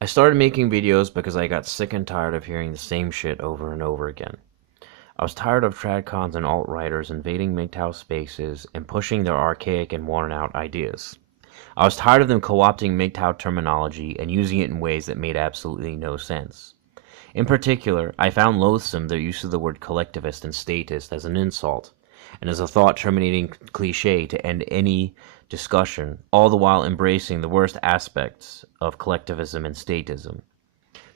I started making videos because I got sick and tired of hearing the same shit over and over again. I was tired of tradcons and alt-writers invading MGTOW spaces and pushing their archaic and worn-out ideas. I was tired of them co-opting MGTOW terminology and using it in ways that made absolutely no sense. In particular, I found loathsome their use of the word collectivist and statist as an insult, and as a thought-terminating cliché to end any discussion, all the while embracing the worst aspects of collectivism and statism.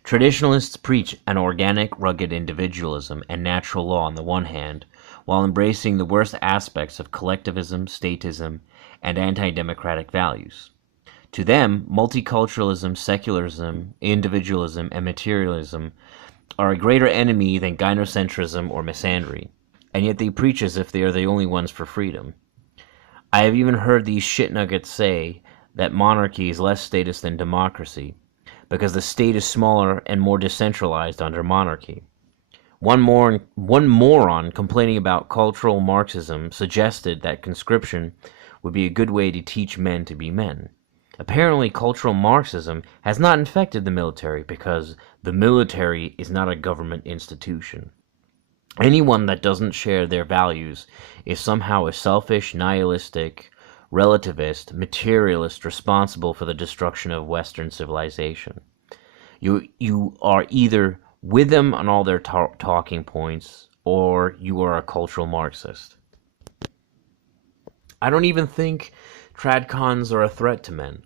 Traditionalists preach an organic, rugged individualism and natural law on the one hand, while embracing the worst aspects of collectivism, statism, and anti-democratic values. To them, multiculturalism, secularism, individualism, and materialism are a greater enemy than gynocentrism or misandry, and yet they preach as if they are the only ones for freedom. I have even heard these shitnuggets say that monarchy is less statist than democracy, because the state is smaller and more decentralized under monarchy. One moron complaining about cultural Marxism suggested that conscription would be a good way to teach men to be men. Apparently, cultural Marxism has not infected the military because the military is not a government institution. Anyone that doesn't share their values is somehow a selfish, nihilistic, relativist, materialist responsible for the destruction of Western civilization. You are either with them on all their talking points, or you are a cultural Marxist. I don't even think tradcons are a threat to men.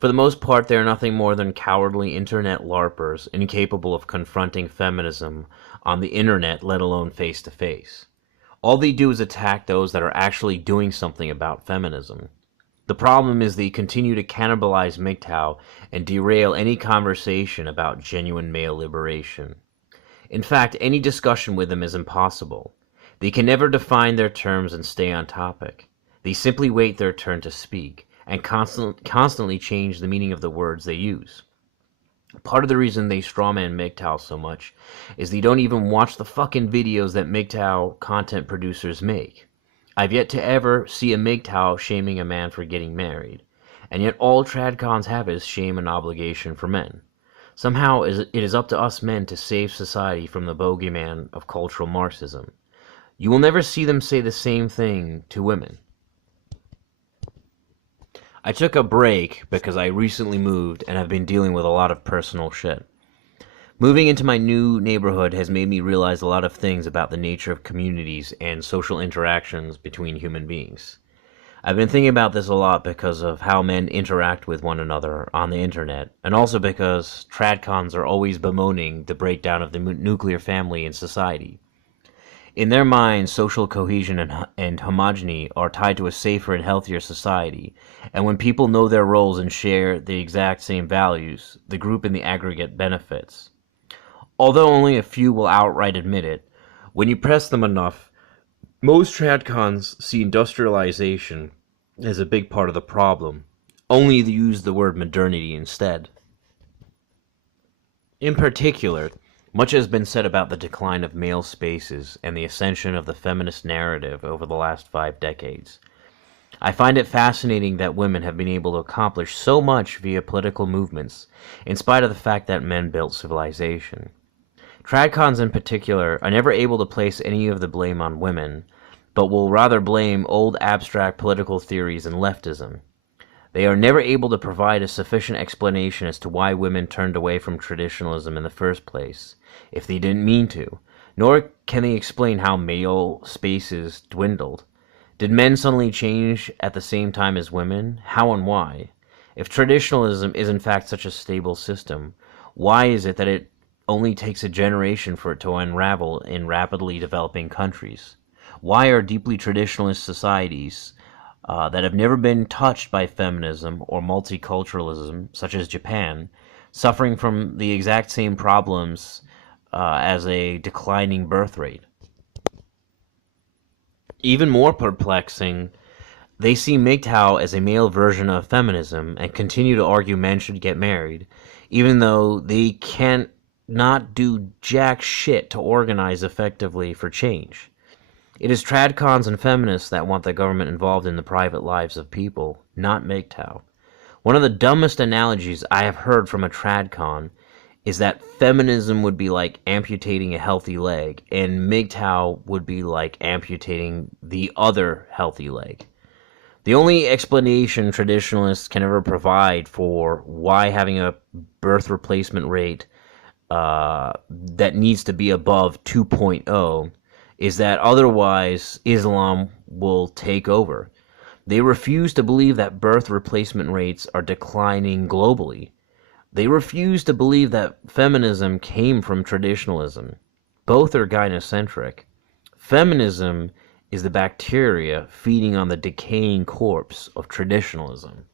For the most part, they are nothing more than cowardly internet LARPers incapable of confronting feminism on the internet, let alone face to face. All they do is attack those that are actually doing something about feminism. The problem is they continue to cannibalize MGTOW and derail any conversation about genuine male liberation. In fact, any discussion with them is impossible. They can never define their terms and stay on topic. They simply wait their turn to speak, and constantly change the meaning of the words they use. Part of the reason they strawman MGTOW so much is they don't even watch the fucking videos that MGTOW content producers make. I've yet to ever see a MGTOW shaming a man for getting married, and yet all tradcons have is shame and obligation for men. Somehow it is up to us men to save society from the bogeyman of cultural Marxism. You will never see them say the same thing to women. I took a break because I recently moved and have been dealing with a lot of personal shit. Moving into my new neighborhood has made me realize a lot of things about the nature of communities and social interactions between human beings. I've been thinking about this a lot because of how men interact with one another on the internet, and also because tradcons are always bemoaning the breakdown of the nuclear family in society. In their minds, social cohesion and homogeny are tied to a safer and healthier society, and when people know their roles and share the exact same values, the group in the aggregate benefits. Although only a few will outright admit it, when you press them enough, most tradcons see industrialization as a big part of the problem, only to use the word modernity instead. In particular, much has been said about the decline of male spaces and the ascension of the feminist narrative over the last 5 decades. I find it fascinating that women have been able to accomplish so much via political movements, in spite of the fact that men built civilization. Tradcons in particular are never able to place any of the blame on women, but will rather blame old abstract political theories and leftism. They are never able to provide a sufficient explanation as to why women turned away from traditionalism in the first place, if they didn't mean to, nor can they explain how male spaces dwindled. Did men suddenly change at the same time as women? How and why? If traditionalism is in fact such a stable system, why is it that it only takes a generation for it to unravel in rapidly developing countries? Why are deeply traditionalist societies that have never been touched by feminism or multiculturalism, such as Japan, suffering from the exact same problems as a declining birth rate? Even more perplexing, they see MGTOW as a male version of feminism and continue to argue men should get married, even though they can't not do jack shit to organize effectively for change. It is tradcons and feminists that want the government involved in the private lives of people, not MGTOW. One of the dumbest analogies I have heard from a tradcon is that feminism would be like amputating a healthy leg, and MGTOW would be like amputating the other healthy leg. The only explanation traditionalists can ever provide for why having a birth replacement rate that needs to be above 2.0 is that otherwise Islam will take over. They refuse to believe that birth replacement rates are declining globally. They refuse to believe that feminism came from traditionalism. Both are gynocentric. Feminism is the bacteria feeding on the decaying corpse of traditionalism.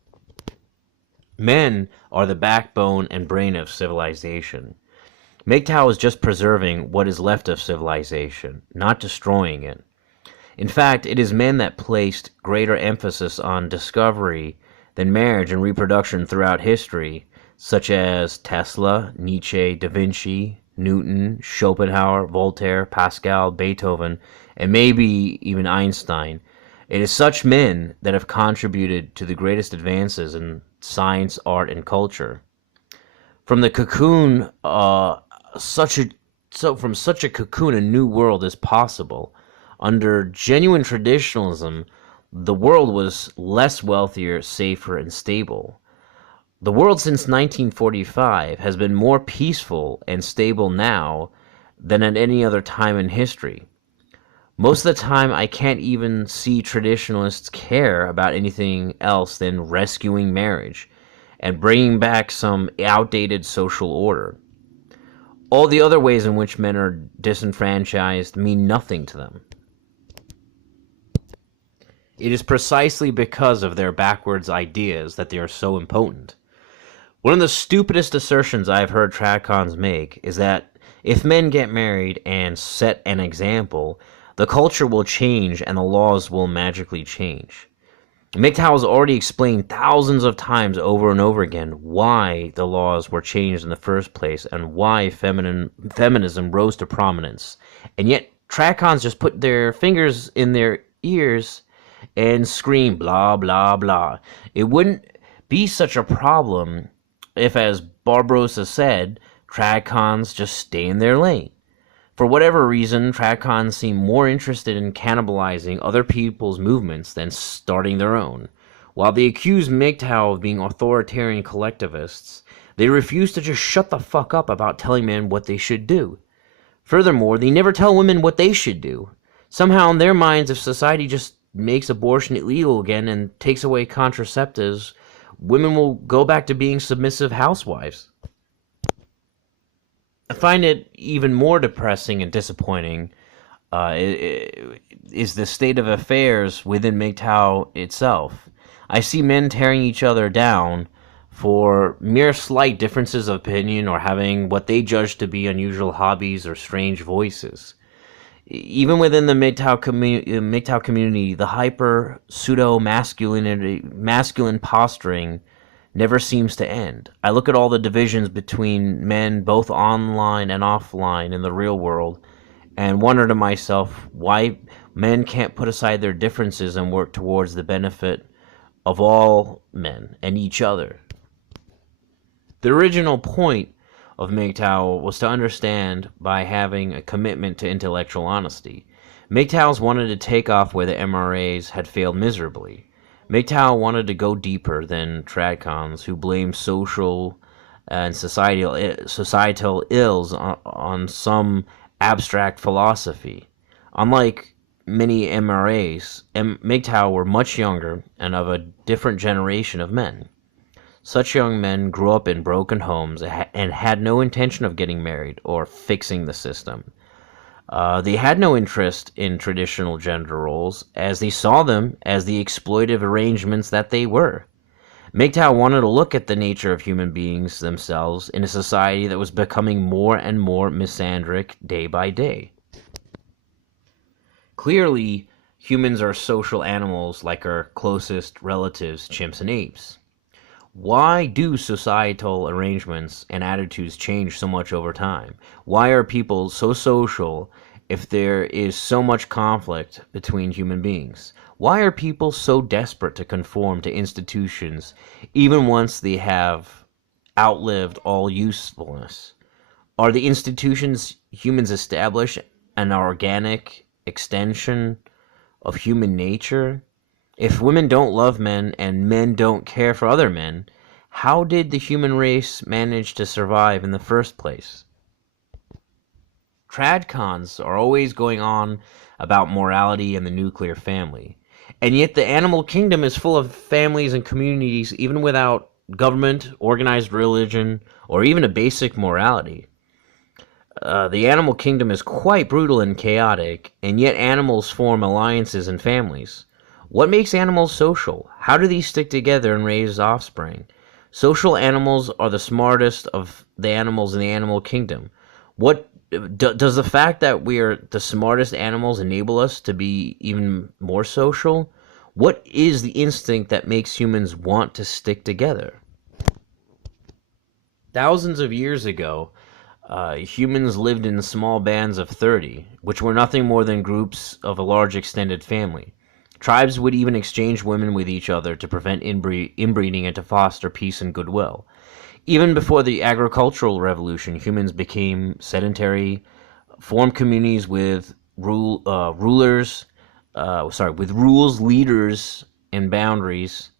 Men are the backbone and brain of civilization. MGTOW is just preserving what is left of civilization, not destroying it. In fact, it is men that placed greater emphasis on discovery than marriage and reproduction throughout history, such as Tesla, Nietzsche, Da Vinci, Newton, Schopenhauer, Voltaire, Pascal, Beethoven, and maybe even Einstein. It is such men that have contributed to the greatest advances in science, art, and culture. From the cocoon, from such a cocoon, a new world is possible. Under genuine traditionalism, the world was less wealthier, safer, and stable. The world since 1945 has been more peaceful and stable now than at any other time in history. Most of the time, I can't even see traditionalists care about anything else than rescuing marriage and bringing back some outdated social order. All the other ways in which men are disenfranchised mean nothing to them. It is precisely because of their backwards ideas that they are so impotent. One of the stupidest assertions I've heard tradcons make is that if men get married and set an example, the culture will change and the laws will magically change. MGTOW has already explained thousands of times over and over again why the laws were changed in the first place and why feminism rose to prominence. And yet, tradcons just put their fingers in their ears and scream blah blah blah. It wouldn't be such a problem if, as Barbarossa said, tradcons just stay in their lane. For whatever reason, tradcons seem more interested in cannibalizing other people's movements than starting their own. While they accuse MGTOW of being authoritarian collectivists, they refuse to just shut the fuck up about telling men what they should do. Furthermore, they never tell women what they should do. Somehow, in their minds, if society just makes abortion illegal again and takes away contraceptives, women will go back to being submissive housewives. I find it even more depressing and disappointing is the state of affairs within MGTOW itself. I see men tearing each other down for mere slight differences of opinion or having what they judge to be unusual hobbies or strange voices. Even within the MGTOW community, the hyper masculine posturing never seems to end. I look at all the divisions between men, both online and offline in the real world, and wonder to myself why men can't put aside their differences and work towards the benefit of all men and each other. The original point of MGTOW was to understand by having a commitment to intellectual honesty. MGTOWs wanted to take off where the MRAs had failed miserably. MGTOW wanted to go deeper than tradcons who blame social and societal ills on some abstract philosophy. Unlike many MRAs, MGTOW were much younger and of a different generation of men. Such young men grew up in broken homes and had no intention of getting married or fixing the system. They had no interest in traditional gender roles, as they saw them as the exploitive arrangements that they were. MGTOW wanted to look at the nature of human beings themselves in a society that was becoming more and more misandric day by day. Clearly, humans are social animals like our closest relatives, chimps and apes. Why do societal arrangements and attitudes change so much over time? Why are people so social if there is so much conflict between human beings? Why are people so desperate to conform to institutions even once they have outlived all usefulness? Are the institutions humans establish an organic extension of human nature? If women don't love men and men don't care for other men, how did the human race manage to survive in the first place? Tradcons are always going on about morality and the nuclear family. And yet the animal kingdom is full of families and communities even without government, organized religion, or even a basic morality. The animal kingdom is quite brutal and chaotic, and yet animals form alliances and families. What makes animals social? How do these stick together and raise offspring? Social animals are the smartest of the animals in the animal kingdom. What does the fact that we are the smartest animals enable us to be even more social? What is the instinct that makes humans want to stick together? Thousands of years ago, humans lived in small bands of 30, which were nothing more than groups of a large extended family. Tribes would even exchange women with each other to prevent inbreeding and to foster peace and goodwill. Even before the agricultural revolution, humans became sedentary, formed communities with rules, leaders, and boundaries,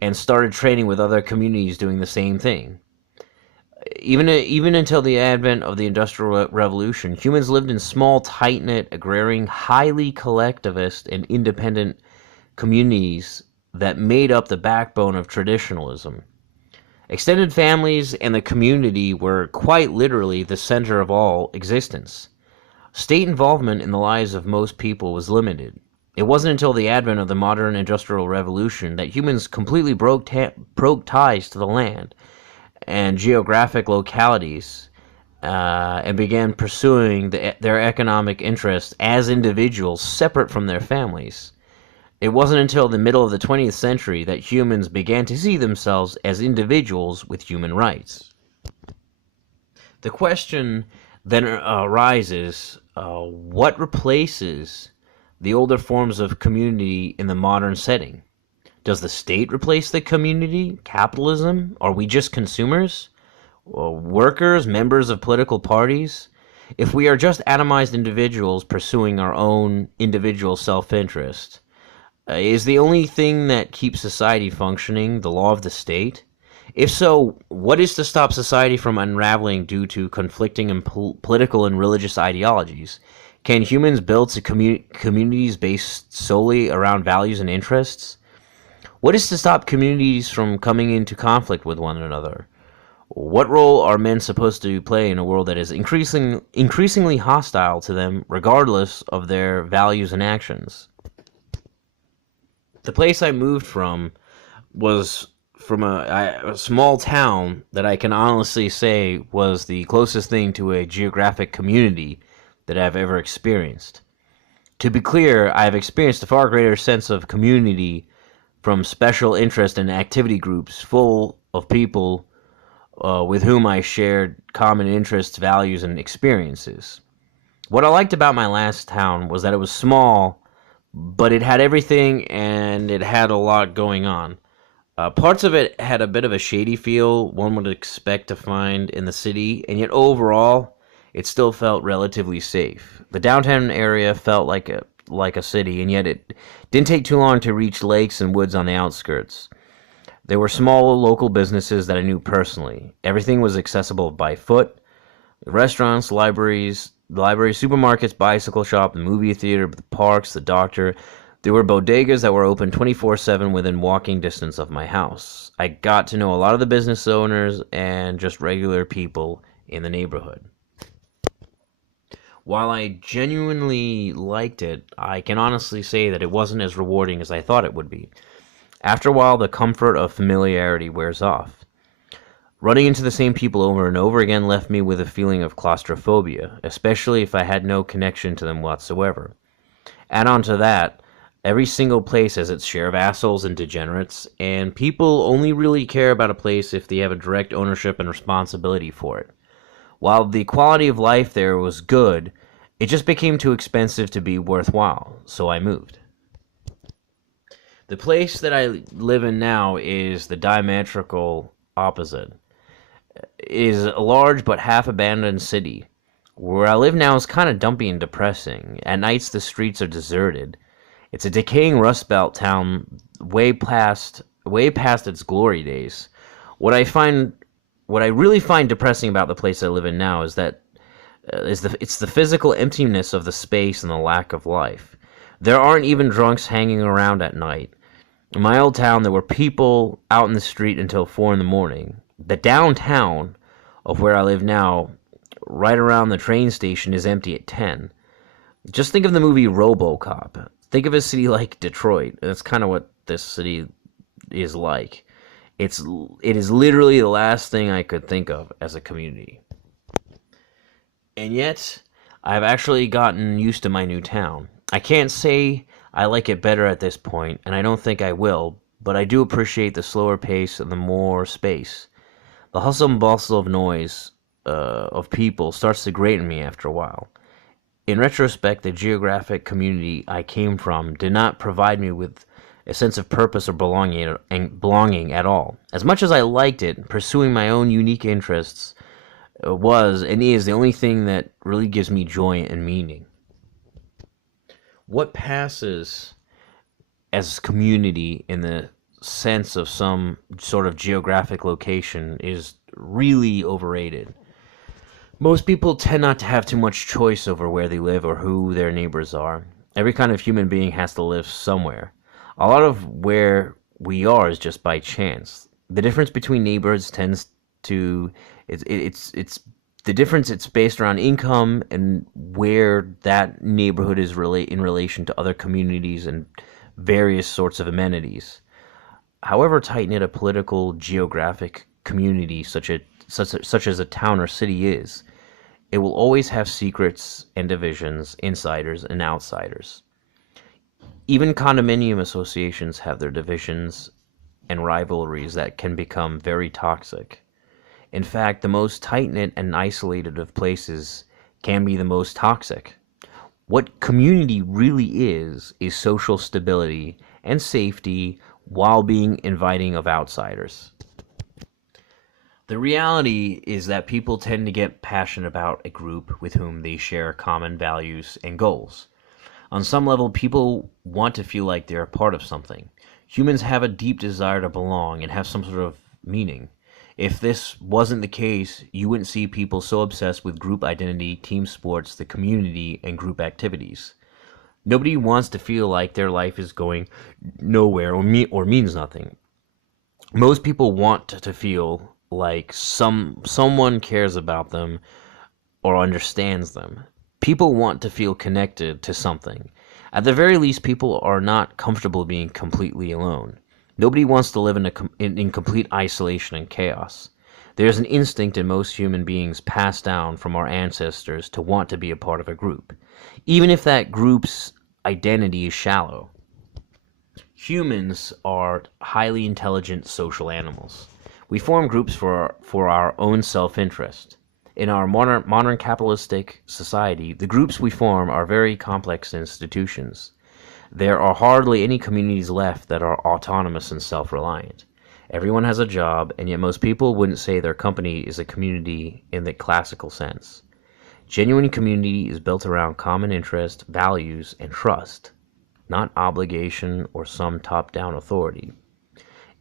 and started trading with other communities doing the same thing. Even until the advent of the Industrial Revolution, humans lived in small, tight-knit, agrarian, highly collectivist, and independent communities that made up the backbone of traditionalism. Extended families and the community were quite literally the center of all existence. State involvement in the lives of most people was limited. It wasn't until the advent of the modern Industrial Revolution that humans completely broke ties to the land and geographic localities and began pursuing their economic interests as individuals separate from their families. It wasn't until the middle of the 20th century that humans began to see themselves as individuals with human rights. The question then arises, what replaces the older forms of community in the modern setting? Does the state replace the community? Capitalism? Are we just consumers? Workers? Members of political parties? If we are just atomized individuals pursuing our own individual self-interest, is the only thing that keeps society functioning the law of the state? If so, what is to stop society from unraveling due to conflicting and political and religious ideologies? Can humans build communities based solely around values and interests? What is to stop communities from coming into conflict with one another? What role are men supposed to play in a world that is increasingly hostile to them, regardless of their values and actions? The place I moved from was from a small town that I can honestly say was the closest thing to a geographic community that I've ever experienced. To be clear, I have experienced a far greater sense of community from special interest and activity groups full of people with whom I shared common interests, values, and experiences. What I liked about my last town was that it was small, but it had everything and it had a lot going on. Parts of it had a bit of a shady feel one would expect to find in the city, and yet overall, it still felt relatively safe. The downtown area felt like a city, and yet it didn't take too long to reach lakes and woods on the outskirts. There were small local businesses that I knew personally. Everything was accessible by foot. Restaurants, libraries, supermarkets, bicycle shop, the movie theater, the parks, the doctor. There were bodegas that were open 24/7 within walking distance of my house. I got to know a lot of the business owners and just regular people in the neighborhood. While I genuinely liked it, I can honestly say that it wasn't as rewarding as I thought it would be. After a while, the comfort of familiarity wears off. Running into the same people over and over again left me with a feeling of claustrophobia, especially if I had no connection to them whatsoever. Add on to that, every single place has its share of assholes and degenerates, and people only really care about a place if they have a direct ownership and responsibility for it. While the quality of life there was good, it just became too expensive to be worthwhile, so I moved. The place that I live in now is the diametrical opposite. It is a large but half abandoned city. Where I live now is kind of dumpy and depressing. At nights, the streets are deserted. It's a decaying Rust Belt town way past its glory days. What I find what I really find depressing about the place I live in now is that it's the physical emptiness of the space and the lack of life. There aren't even drunks hanging around at night. In my old town, there were people out in the street until 4 in the morning. The downtown of where I live now, right around the train station, is empty at 10. Just think of the movie RoboCop. Think of a city like Detroit. That's kind of what this city is like. It is literally the last thing I could think of as a community. And yet, I've actually gotten used to my new town. I can't say I like it better at this point, and I don't think I will, but I do appreciate the slower pace and the more space. The hustle and bustle of noise of people starts to grate on me after a while. In retrospect, the geographic community I came from did not provide me with a sense of purpose or belonging at all. As much as I liked it, pursuing my own unique interests was and is the only thing that really gives me joy and meaning. What passes as community in the sense of some sort of geographic location is really overrated. Most people tend not to have too much choice over where they live or who their neighbors are. Every kind of human being has to live somewhere. A lot of where we are is just by chance. The difference between neighbors tends to it's the difference. It's based around income and where that neighborhood is in relation to other communities and various sorts of amenities. However tight-knit a political geographic community such as a town or city is, it will always have secrets and divisions, insiders and outsiders. Even condominium associations have their divisions and rivalries that can become very toxic. In fact, the most tight-knit and isolated of places can be the most toxic. What community really is social stability and safety while being inviting of outsiders. The reality is that people tend to get passionate about a group with whom they share common values and goals. On some level, people want to feel like they're a part of something. Humans have a deep desire to belong and have some sort of meaning. If this wasn't the case, you wouldn't see people so obsessed with group identity, team sports, the community, and group activities. Nobody wants to feel like their life is going nowhere or means nothing. Most people want to feel like someone cares about them or understands them. People want to feel connected to something. At the very least, people are not comfortable being completely alone. Nobody wants to live in complete isolation and chaos. There's an instinct in most human beings passed down from our ancestors to want to be a part of a group, even if that group's identity is shallow. Humans are highly intelligent social animals. We form groups for our own self-interest. In our modern capitalistic society, the groups we form are very complex institutions. There are hardly any communities left that are autonomous and self-reliant. Everyone has a job, and yet most people wouldn't say their company is a community in the classical sense. Genuine community is built around common interest, values, and trust, not obligation or some top-down authority.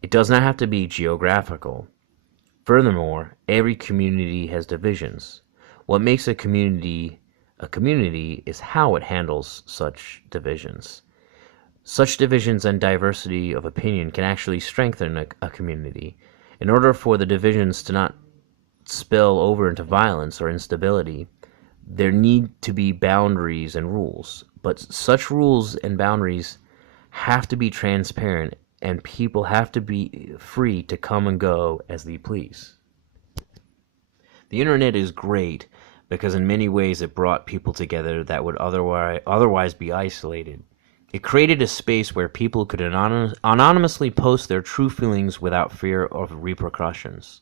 It does not have to be geographical. Furthermore, every community has divisions. What makes a community is how it handles such divisions. Such divisions and diversity of opinion can actually strengthen a community. In order for the divisions to not spill over into violence or instability, there need to be boundaries and rules. But such rules and boundaries have to be transparent, and people have to be free to come and go as they please. The internet is great because in many ways it brought people together that would otherwise be isolated. It created a space where people could anonymously post their true feelings without fear of repercussions.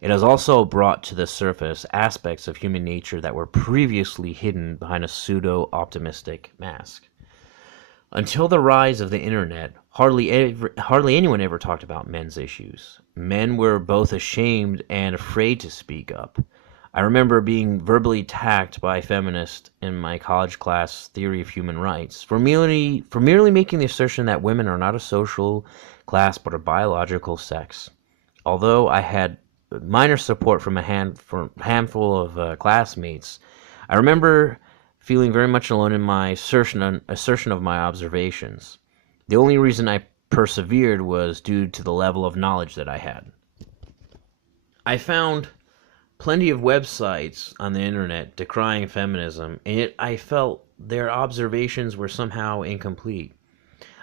It has also brought to the surface aspects of human nature that were previously hidden behind a pseudo-optimistic mask. Until the rise of the internet, hardly anyone ever talked about men's issues. Men were both ashamed and afraid to speak up. I remember being verbally attacked by a feminist in my college class Theory of Human Rights for merely making the assertion that women are not a social class but a biological sex. Although I had minor support from handful of classmates, I remember feeling very much alone in my assertion of my observations. The only reason I persevered was due to the level of knowledge that I had. I found plenty of websites on the internet decrying feminism, and yet I felt their observations were somehow incomplete.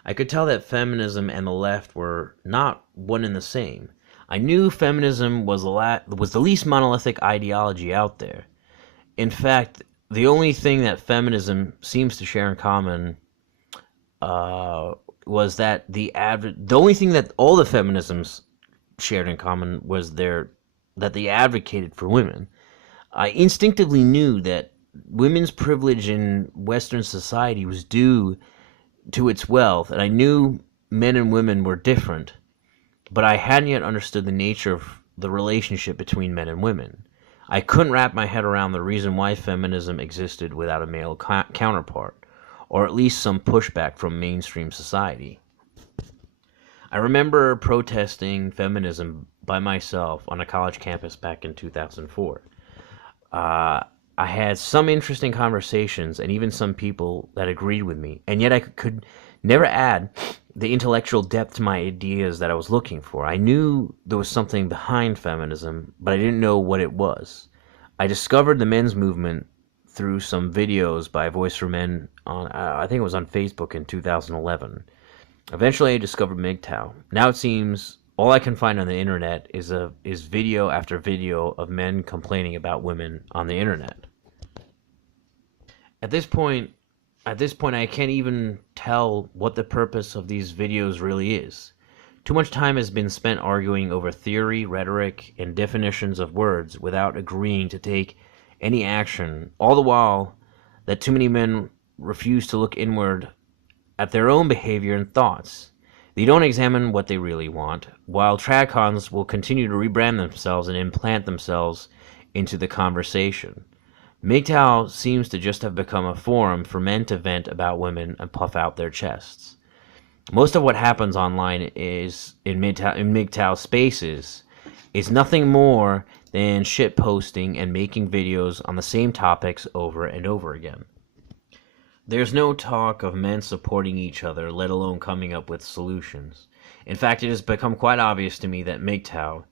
I could tell that feminism and the left were not one and the same. I knew feminism was the least monolithic ideology out there. In fact, the only thing that feminism seems to share in common was that the only thing that all the feminisms shared in common was that they advocated for women. I instinctively knew that women's privilege in Western society was due to its wealth, and I knew men and women were different, but I hadn't yet understood the nature of the relationship between men and women. I couldn't wrap my head around the reason why feminism existed without a male counterpart, or at least some pushback from mainstream society. I remember protesting feminism by myself on a college campus back in 2004. I had some interesting conversations and even some people that agreed with me, and yet I could never add the intellectual depth to my ideas that I was looking for. I knew there was something behind feminism, but I didn't know what it was. I discovered the men's movement through some videos by Voice for Men on, I think it was on Facebook in 2011. Eventually, I discovered MGTOW. Now it seems all I can find on the internet is video after video of men complaining about women on the internet. At this point, I can't even tell what the purpose of these videos really is. Too much time has been spent arguing over theory, rhetoric, and definitions of words without agreeing to take any action, all the while that too many men refuse to look inward at their own behavior and thoughts. They don't examine what they really want, while tradcons will continue to rebrand themselves and implant themselves into the conversation. MGTOW seems to just have become a forum for men to vent about women and puff out their chests. Most of what happens online is in MGTOW spaces is nothing more than shit posting and making videos on the same topics over and over again. There's no talk of men supporting each other, let alone coming up with solutions. In fact, it has become quite obvious to me that MGTOW,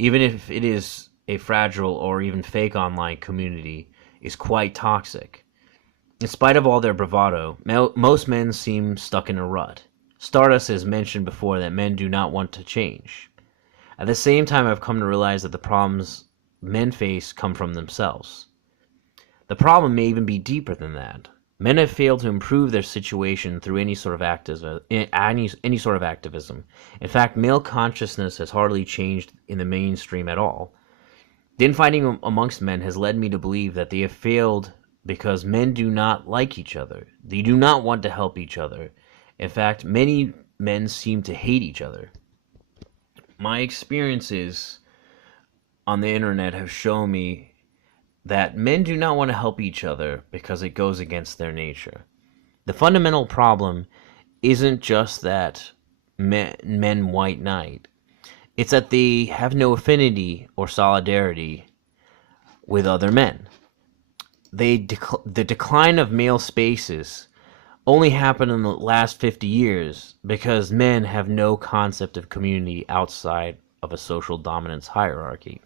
even if it is a fragile or even fake online community, is quite toxic. In spite of all their bravado, most men seem stuck in a rut. Stardust has mentioned before that men do not want to change. At the same time, I've come to realize that the problems men face come from themselves. The problem may even be deeper than that. Men have failed to improve their situation through any sort of activism. In fact, male consciousness has hardly changed in the mainstream at all. The infighting amongst men has led me to believe that they have failed because men do not like each other. They do not want to help each other. In fact, many men seem to hate each other. My experiences on the internet have shown me that men do not want to help each other because it goes against their nature. The fundamental problem isn't just that men white knight. It's that they have no affinity or solidarity with other men. The decline of male spaces only happened in the last 50 years because men have no concept of community outside of a social dominance hierarchy.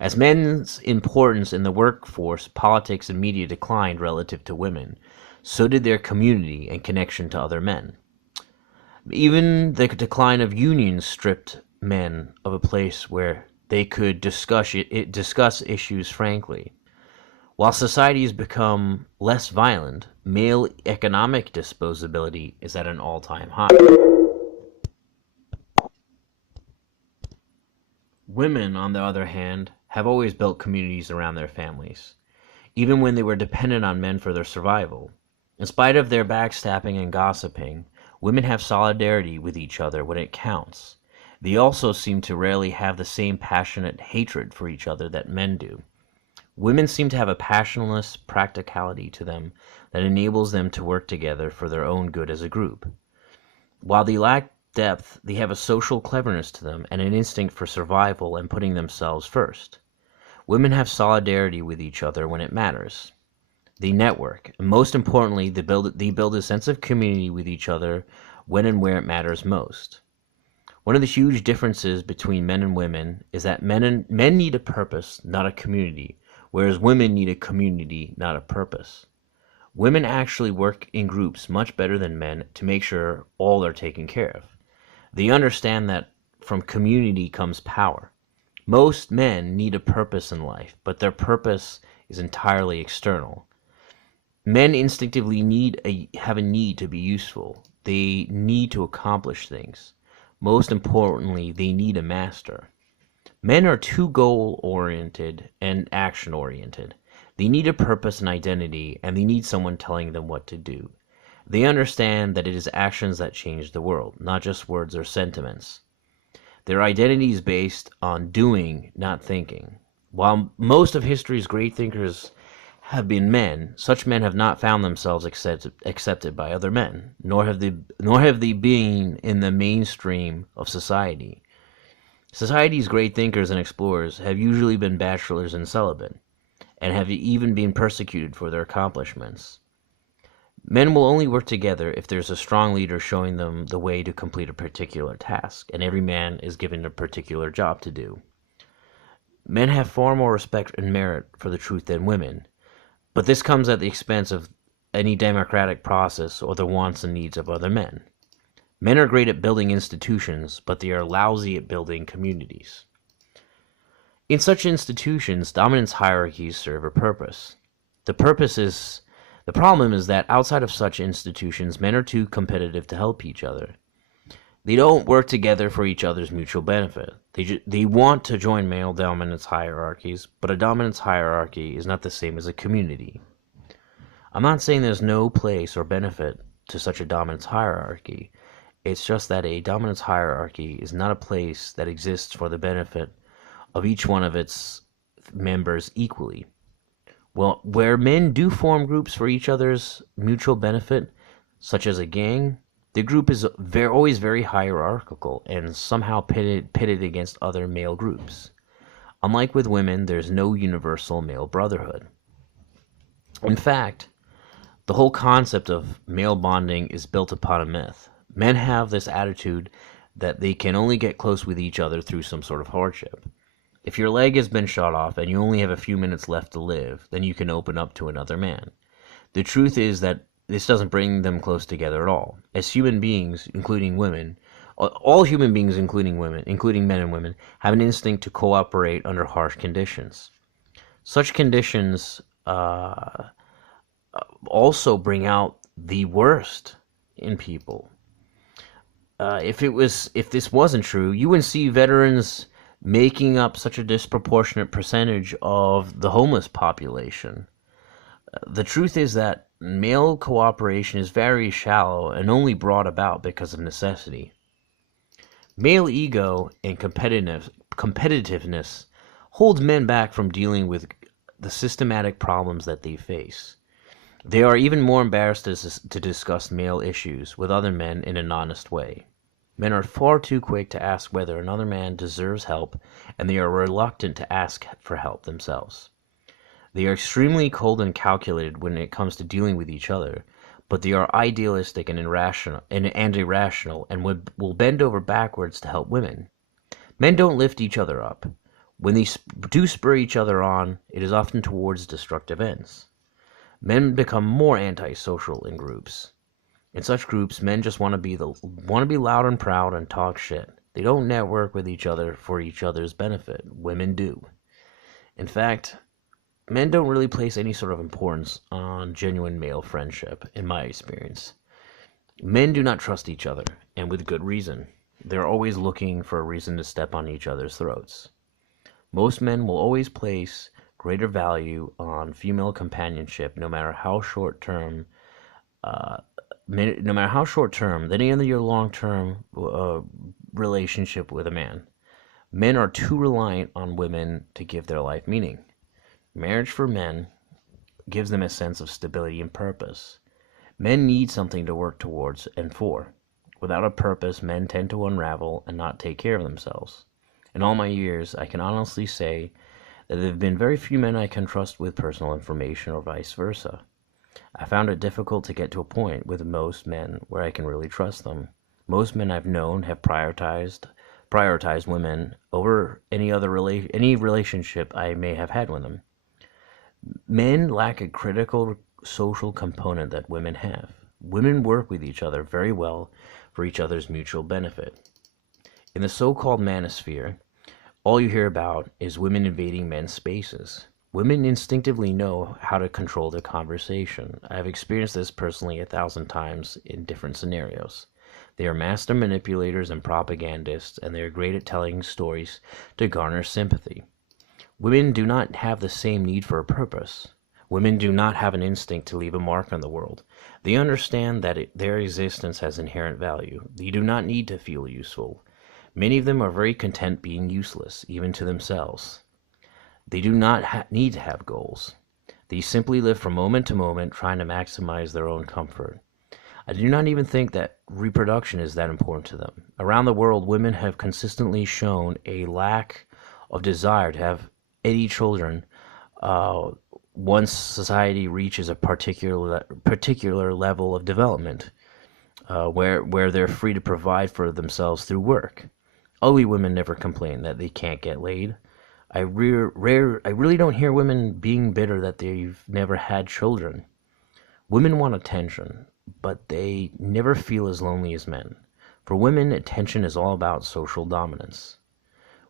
As men's importance in the workforce, politics, and media declined relative to women, so did their community and connection to other men. Even the decline of unions stripped men of a place where they could discuss issues frankly. While society has become less violent, male economic disposability is at an all-time high. Women, on the other hand, have always built communities around their families, even when they were dependent on men for their survival. In spite of their backstabbing and gossiping, women have solidarity with each other when it counts. They also seem to rarely have the same passionate hatred for each other that men do. Women seem to have a passionless practicality to them that enables them to work together for their own good as a group. While they lack depth, they have a social cleverness to them and an instinct for survival and putting themselves first. Women have solidarity with each other when it matters. They network, and most importantly, they build a sense of community with each other when and where it matters most. One of the huge differences between men and women is that men need a purpose, not a community, whereas women need a community, not a purpose. Women actually work in groups much better than men to make sure all are taken care of. They understand that from community comes power. Most men need a purpose in life, but their purpose is entirely external. Men instinctively have a need to be useful. They need to accomplish things. Most importantly, they need a master. Men are too goal-oriented and action-oriented. They need a purpose and identity, and they need someone telling them what to do. They understand that it is actions that change the world, not just words or sentiments. Their identity is based on doing, not thinking. While most of history's great thinkers have been men, such men have not found themselves accepted by other men, nor have they been in the mainstream of society. Society's great thinkers and explorers have usually been bachelors and celibate, and have even been persecuted for their accomplishments. Men will only work together if there's a strong leader showing them the way to complete a particular task, and every man is given a particular job to do. Men have far more respect and merit for the truth than women, but this comes at the expense of any democratic process or the wants and needs of other men. Men are great at building institutions, but they are lousy at building communities. In such institutions, dominance hierarchies serve a purpose. The problem is that outside of such institutions, men are too competitive to help each other. They don't work together for each other's mutual benefit. They want to join male dominance hierarchies, but a dominance hierarchy is not the same as a community. I'm not saying there's no place or benefit to such a dominance hierarchy. It's just that a dominance hierarchy is not a place that exists for the benefit of each one of its members equally. Well, where men do form groups for each other's mutual benefit, such as a gang, the group is always very hierarchical and somehow pitted against other male groups. Unlike with women, there's no universal male brotherhood. In fact, the whole concept of male bonding is built upon a myth. Men have this attitude that they can only get close with each other through some sort of hardship. If your leg has been shot off and you only have a few minutes left to live, then you can open up to another man. The truth is that this doesn't bring them close together at all. As human beings, including women, all human beings, including women, including men and women, have an instinct to cooperate under harsh conditions. Such conditions also bring out the worst in people. If this wasn't true, you wouldn't see veterans making up such a disproportionate percentage of the homeless population. The truth is that male cooperation is very shallow and only brought about because of necessity. Male ego and competitiveness holds men back from dealing with the systematic problems that they face. They are even more embarrassed to discuss male issues with other men in an honest way. Men are far too quick to ask whether another man deserves help, and they are reluctant to ask for help themselves. They are extremely cold and calculated when it comes to dealing with each other, but they are idealistic and irrational and will bend over backwards to help women. Men don't lift each other up. When they do spur each other on, it is often towards destructive ends. Men become more antisocial in groups. In such groups, men just want to be loud and proud and talk shit. They don't network with each other for each other's benefit. Women do. In fact, men don't really place any sort of importance on genuine male friendship, in my experience. Men do not trust each other, and with good reason. They're always looking for a reason to step on each other's throats. Most men will always place greater value on female companionship, no matter how short-term No matter how short term, than any of your long term relationship with a man. Men are too reliant on women to give their life meaning. Marriage for men gives them a sense of stability and purpose. Men need something to work towards and for. Without a purpose, men tend to unravel and not take care of themselves. In all my years, I can honestly say that there have been very few men I can trust with personal information or vice versa. I found it difficult to get to a point with most men where I can really trust them. Most men I've known have prioritized women over any relationship I may have had with them. Men lack a critical social component that women have. Women work with each other very well for each other's mutual benefit. In the so-called manosphere, all you hear about is women invading men's spaces. Women instinctively know how to control their conversation. I have experienced this personally 1,000 times in different scenarios. They are master manipulators and propagandists, and they are great at telling stories to garner sympathy. Women do not have the same need for a purpose. Women do not have an instinct to leave a mark on the world. They understand that their existence has inherent value. They do not need to feel useful. Many of them are very content being useless, even to themselves. They do not need to have goals. They simply live from moment to moment, trying to maximize their own comfort. I do not even think that reproduction is that important to them. Around the world, women have consistently shown a lack of desire to have any children once society reaches a particular level of development, where they're free to provide for themselves through work. Ugly women never complain that they can't get laid. I really don't hear women being bitter that they've never had children. Women want attention, but they never feel as lonely as men. For women, attention is all about social dominance.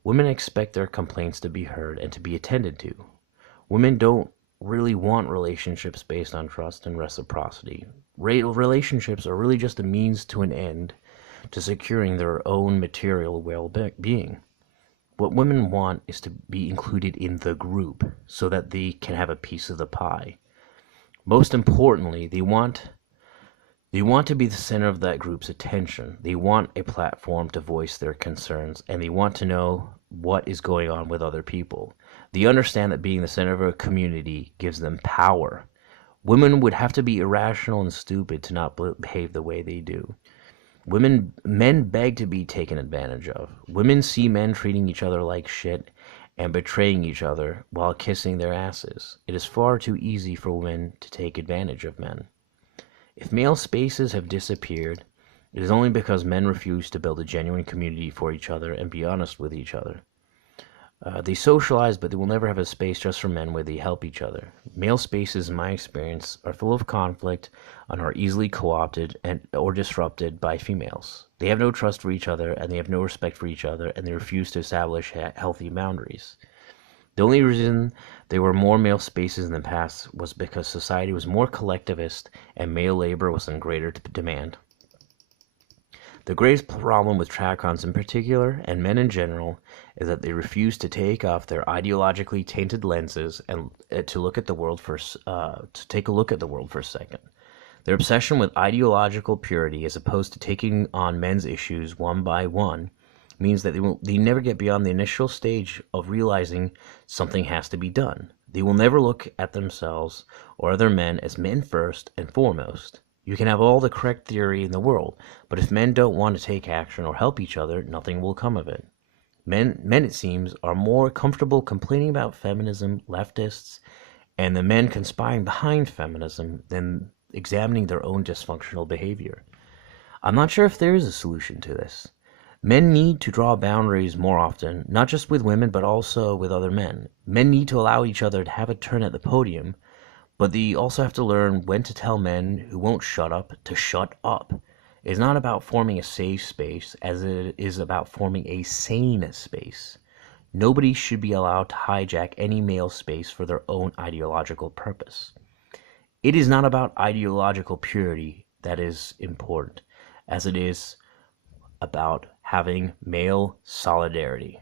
Women expect their complaints to be heard and to be attended to. Women don't really want relationships based on trust and reciprocity. Relationships are really just a means to an end to securing their own material well-being. What women want is to be included in the group so that they can have a piece of the pie. Most importantly, they want to be the center of that group's attention. They want a platform to voice their concerns, and they want to know what is going on with other people. They understand that being the center of a community gives them power. Women would have to be irrational and stupid to not behave the way they do. Men beg to be taken advantage of. Women see men treating each other like shit and betraying each other while kissing their asses. It is far too easy for women to take advantage of men. If male spaces have disappeared, it is only because men refuse to build a genuine community for each other and be honest with each other. They socialize, but they will never have a space just for men where they help each other. Male spaces, in my experience, are full of conflict and are easily co-opted or disrupted by females. They have no trust for each other, and they have no respect for each other, and they refuse to establish healthy boundaries. The only reason there were more male spaces in the past was because society was more collectivist and male labor was in greater demand. The greatest problem with trad-cons in particular, and men in general, is that they refuse to take off their ideologically tainted lenses and to take a look at the world for a second. Their obsession with ideological purity, as opposed to taking on men's issues one by one, means that they never get beyond the initial stage of realizing something has to be done. They will never look at themselves or other men as men first and foremost. You can have all the correct theory in the world, but if men don't want to take action or help each other, nothing will come of it. Men, it seems, are more comfortable complaining about feminism, leftists, and the men conspiring behind feminism than examining their own dysfunctional behavior. I'm not sure if there is a solution to this. Men need to draw boundaries more often, not just with women, but also with other men. Men need to allow each other to have a turn at the podium, but they also have to learn when to tell men who won't shut up to shut up. It is not about forming a safe space as it is about forming a sane space. Nobody should be allowed to hijack any male space for their own ideological purpose. It is not about ideological purity that is important, as it is about having male solidarity.